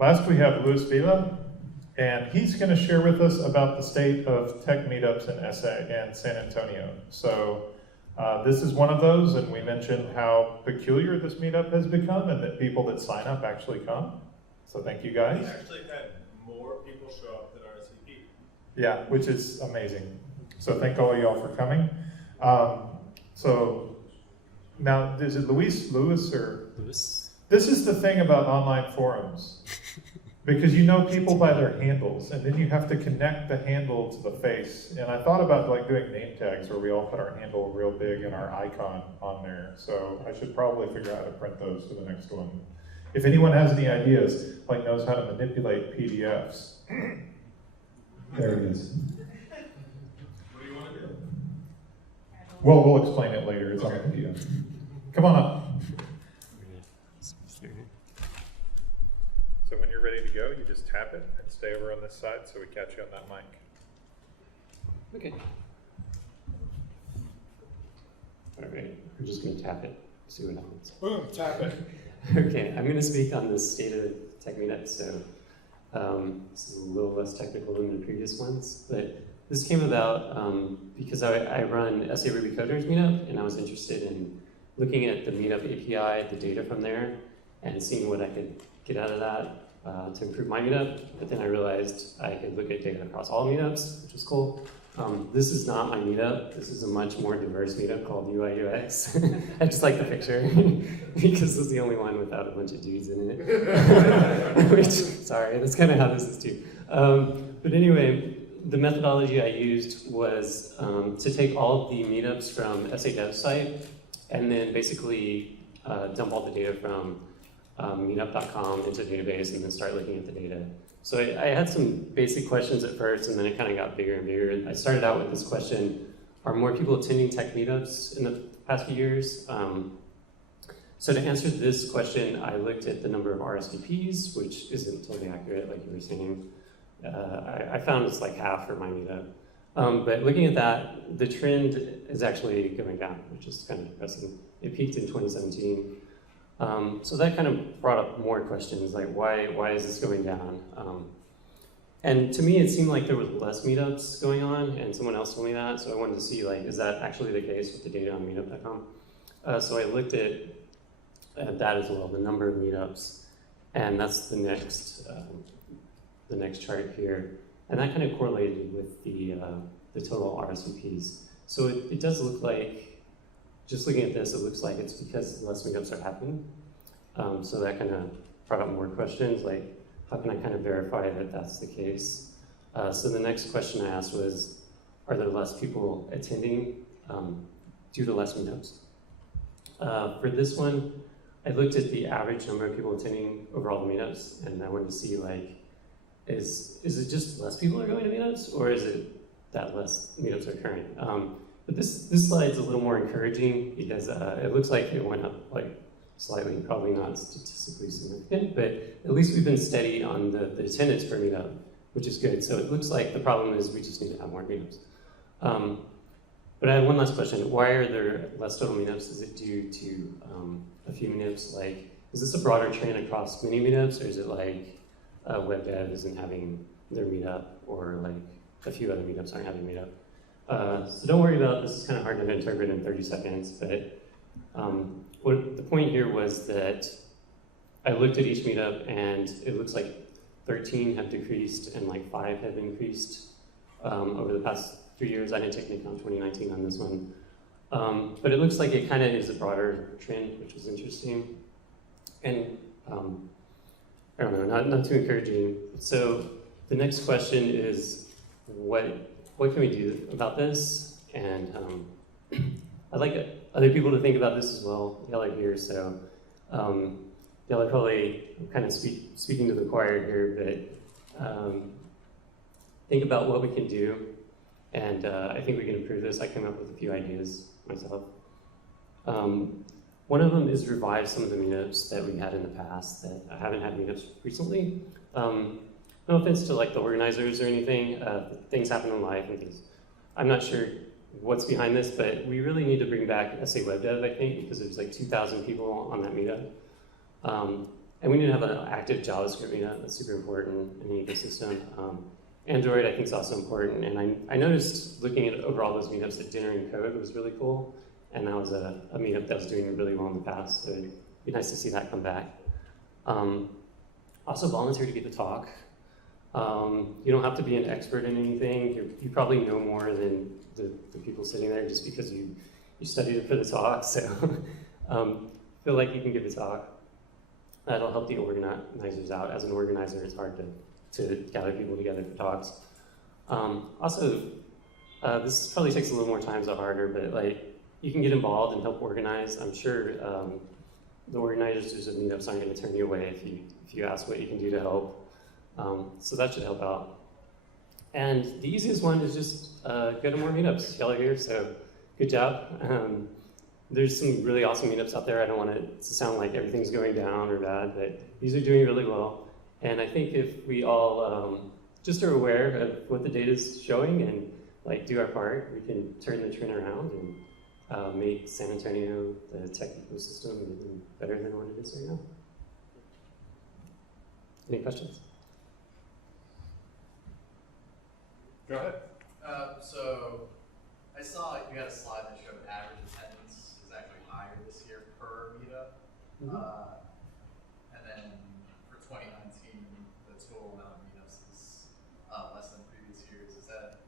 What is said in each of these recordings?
Last we have Vela, and he's going to share with us about the state of tech meetups in SA and San Antonio. So this is one of those, and we mentioned how peculiar this meetup has become and that people that sign up actually come. So thank you guys. We actually had more people show up than RSVP. Yeah, which is amazing. So thank all of y'all for coming. So now, is it Lewis or? Lewis. This is the thing about online forums. Because you know people by their handles, and then you have to connect the handle to the face. And I thought about like doing name tags where we all put our handle real big and our icon on there. So I should probably figure out how to print those for the next one. If anyone has any ideas, like knows how to manipulate PDFs. There it is. What do you want to do? Well, we'll explain it later. It's on the video. Come on up. So when you're ready to go, you just tap it and stay over on this side so we catch you on that mic. Okay. All right, we're just going to tap it, see what happens. Boom, tap it. Okay, I'm going to speak on the state of the tech meetup. So this is a little less technical than the previous ones, but this came about because I run SA Ruby Coders meetup, and I was interested in looking at the meetup API, the data from there, and seeing what I could get out of that to improve my meetup. But then I realized I could look at data across all meetups, which is cool. This is not my meetup. This is a much more diverse meetup called UI UX. I just like the picture because it's the only one without a bunch of dudes in it. Which, sorry, that's kind of how this is too. But anyway, the methodology I used was to take all of the meetups from SA Dev site and then basically dump all the data from meetup.com into a database and then start looking at the data. So I had some basic questions at first, and then it kind of got bigger and bigger. I started out with this question: are more people attending tech meetups in the past few years? So to answer this question, I looked at the number of RSVPs, which isn't totally accurate, like you were saying. I found it's like half for my meetup. But looking at that, the trend is actually going down, which is kind of depressing. It peaked in 2017. So that kind of brought up more questions, like why is this going down? And to me, it seemed like there was less meetups going on, and someone else told me that, so I wanted to see, like, is that actually the case with the data on meetup.com? So I looked at that as well, the number of meetups, and that's the next chart here. And that kind of correlated with the total RSVPs. So it does look like, just looking at this, it looks like it's because less meetups are happening. So that kind of brought up more questions, like how can I kind of verify that that's the case? So the next question I asked was, are there less people attending due to less meetups? For this one, I looked at the average number of people attending over all the meetups, and I wanted to see, like, is it just less people are going to meetups, or is it that less meetups are occurring? But this slide is a little more encouraging because it looks like it went up like slightly, probably not statistically significant, but at least we've been steady on the attendance per meetup, which is good. So it looks like the problem is we just need to have more meetups. But I have one last question. Why are there less total meetups? Is it due to a few meetups? Like, is this a broader trend across many meetups, or is it like web dev isn't having their meetup, or like a few other meetups aren't having meetup? So don't worry about this. Is kind of hard to interpret in 30 seconds, but what the point here was that I looked at each meetup, and it looks like 13 have decreased and like 5 have increased over the past 3 years. I didn't take into account 2019 on this one, but it looks like it kind of is a broader trend, which was interesting, and I don't know, not too encouraging. So the next question is, what can we do about this? And I'd like other people to think about this as well. Y'all are here, so y'all are probably kind of speaking to the choir here, but think about what we can do, and I think we can improve this. I came up with a few ideas myself. One of them is revive some of the meetups that we had in the past that haven't had meetups recently. No offense to like the organizers or anything, things happen in life and things. I'm not sure what's behind this, but we really need to bring back SA Web Dev, I think, because there's like 2,000 people on that meetup. And we need to have an active JavaScript meetup. That's super important in the ecosystem. Android, I think, is also important. And I noticed looking at over all those meetups that Dinner and Code was really cool. And that was a meetup that was doing really well in the past. So it'd be nice to see that come back. Also volunteer to give a talk. You don't have to be an expert in anything. You probably know more than the people sitting there just because you studied it for the talk. So feel like you can give a talk. That'll help the organizers out. As an organizer, it's hard to gather people together for talks. Also, this probably takes a little more time, so harder, but like you can get involved and help organize. I'm sure the organizers of meetups aren't going to turn you away if you ask what you can do to help. So that should help out. And the easiest one is just go to more meetups. Y'all are here, so good job. There's some really awesome meetups out there. I don't want it to sound like everything's going down or bad, but these are doing really well. And I think if we all just are aware of what the data is showing and like do our part, we can turn the trend around and make San Antonio, the tech ecosystem, even better than what it is right now. Any questions? Go ahead. So I saw you had a slide that showed average attendance is actually higher this year per meetup. And then for 2019, the total amount of meetups is less than previous years. Is that,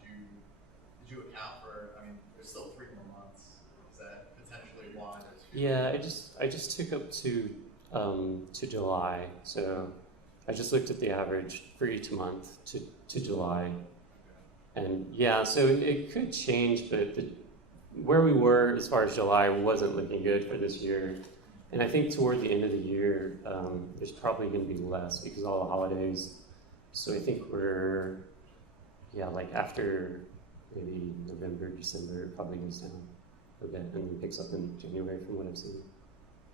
did you account for, I mean, there's still 3 more months. Is that potentially why there's fewer? Yeah, I just took up to July, so I just looked at the average for each month to July. And yeah, so it could change, but where we were as far as July wasn't looking good for this year. And I think toward the end of the year, there's probably going to be less because of all the holidays. So I think we're, yeah, like after maybe November, December, it probably goes down a bit and then picks up in January from what I've seen.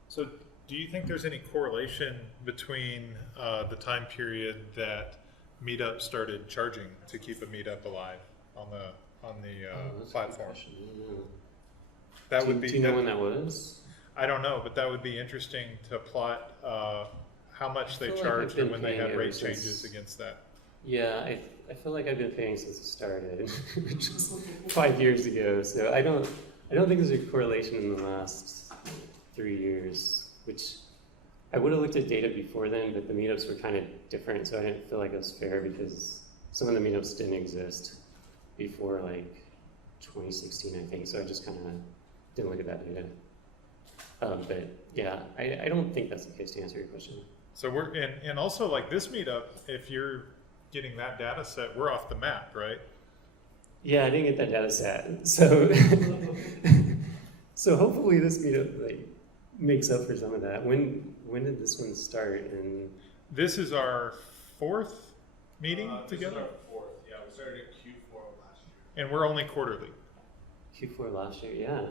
So do you think there's any correlation between the time period that Meetup started charging to keep a meetup alive on the platform? That would be. Do you know when that was? I don't know, but that would be interesting to plot how much they I feel like charged I've been and when they paying had ever rate since- changes against that. Yeah, I feel like I've been paying since it started, which was 5 years ago. So I don't think there's a correlation in the last 3 years, which I would have looked at data before then, but the meetups were kind of different, so I didn't feel like it was fair because some of the meetups didn't exist before like 2016, I think. So I just kind of didn't look at that data. But yeah, I don't think that's the case to answer your question. So we're and also like this meetup, if you're getting that data set, we're off the map, right? Yeah, I didn't get that data set. So so hopefully this meetup like makes up for some of that. When did this one start? And This is our 4th meeting together, This is our 4th. Yeah, we started in Q4 of last year. and we're only quarterly. Q4 last year, yeah.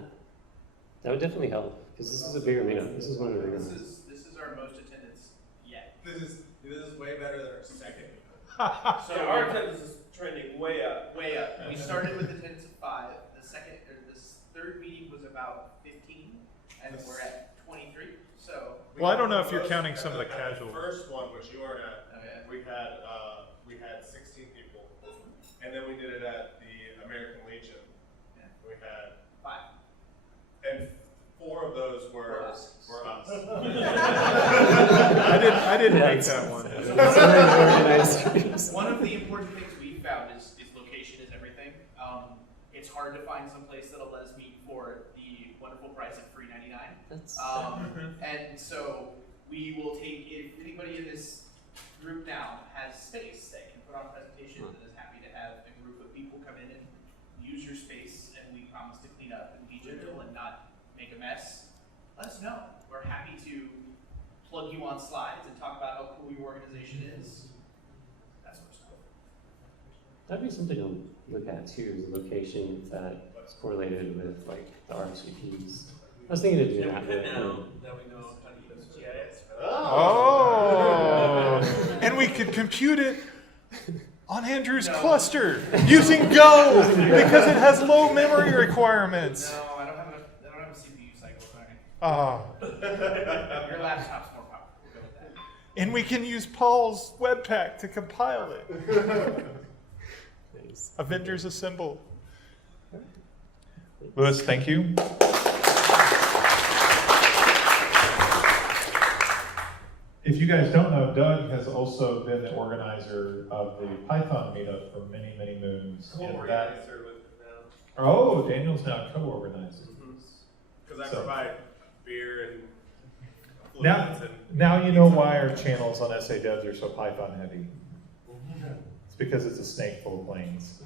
That would definitely help because this is a bigger meetup. This is one of the bigger ones. This is our most attendance yet. This is way better than our second meetup. So our attendance is trending way up. Way up. We started with attendance of 5. This third meeting was about 15, and we're at 23. So. Well, I don't know if you're counting some of the casual. The first one, which you weren't at, Okay. we had 16 people, and then we did it at the American Legion. Yeah. We had 5. and 4 of those were us. I didn't Yeah, make that one. It's very organized. One of the important things we found is location is everything. It's hard to find some place that'll let us meet for the wonderful price of $3.99. That's And so we will take, if anybody in this group now has space that can put on presentations and is happy to have a group of people come in and use your space, and we promise to clean up and be gentle and not make a mess, let us know. We're happy to plug you on slides and talk about how cool your organization is. That sort of stuff. that'd be something to look at too, the location that's correlated with like the RSVPs. I was thinking of doing that, but Now we know how to use GIS. Oh, and we could compute it on Andrew's cluster using Go because it has low memory requirements. No, I don't have a CPU cycle, sorry. Ah, Your laptop's more powerful. And we can use Paul's Webpack to compile it. Nice. Avengers Assemble. Louis, thank you. If you guys don't know, Doug has also been the organizer of the Python meetup for many, many moons. And that- Co-organizer with it now. Oh, Daniel's now co-organizer. Because I So- provide beer and Now, fluids and. now you know why our channels on SA Devs are so Python heavy. It's because it's a snake full of planes.